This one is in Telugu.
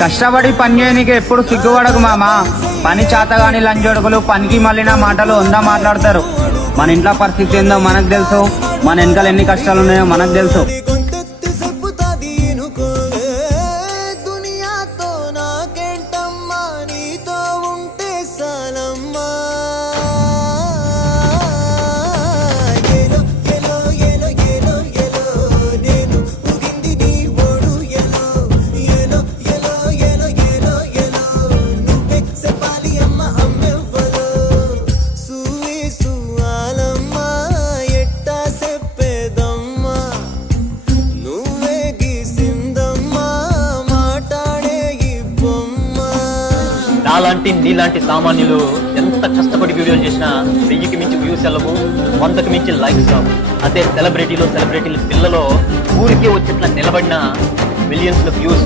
కష్టపడి పని చేయనీకి ఎప్పుడు సిగ్గుపడకు మామా. పని చేతగాని లంజోడుకులు పనికి మళ్ళిన మాటలు ఉందా మాట్లాడతారు. మన ఇంట్లో పరిస్థితి ఏందో మనకు తెలుసు, మన వెనకాల ఎన్ని కష్టాలు ఉన్నాయో మనకు తెలుసు. నాలాంటి నీలాంటి సామాన్యులు ఎంత కష్టపడి వీడియోలు చేసినా 1000కి మించి వ్యూస్ వెళ్ళవు, 100కి మించి లైక్స్ రావు. అదే సెలబ్రిటీలు పిల్లలో ఊరికే వచ్చేట్లా నిలబడిన మిలియన్స్ వ్యూస్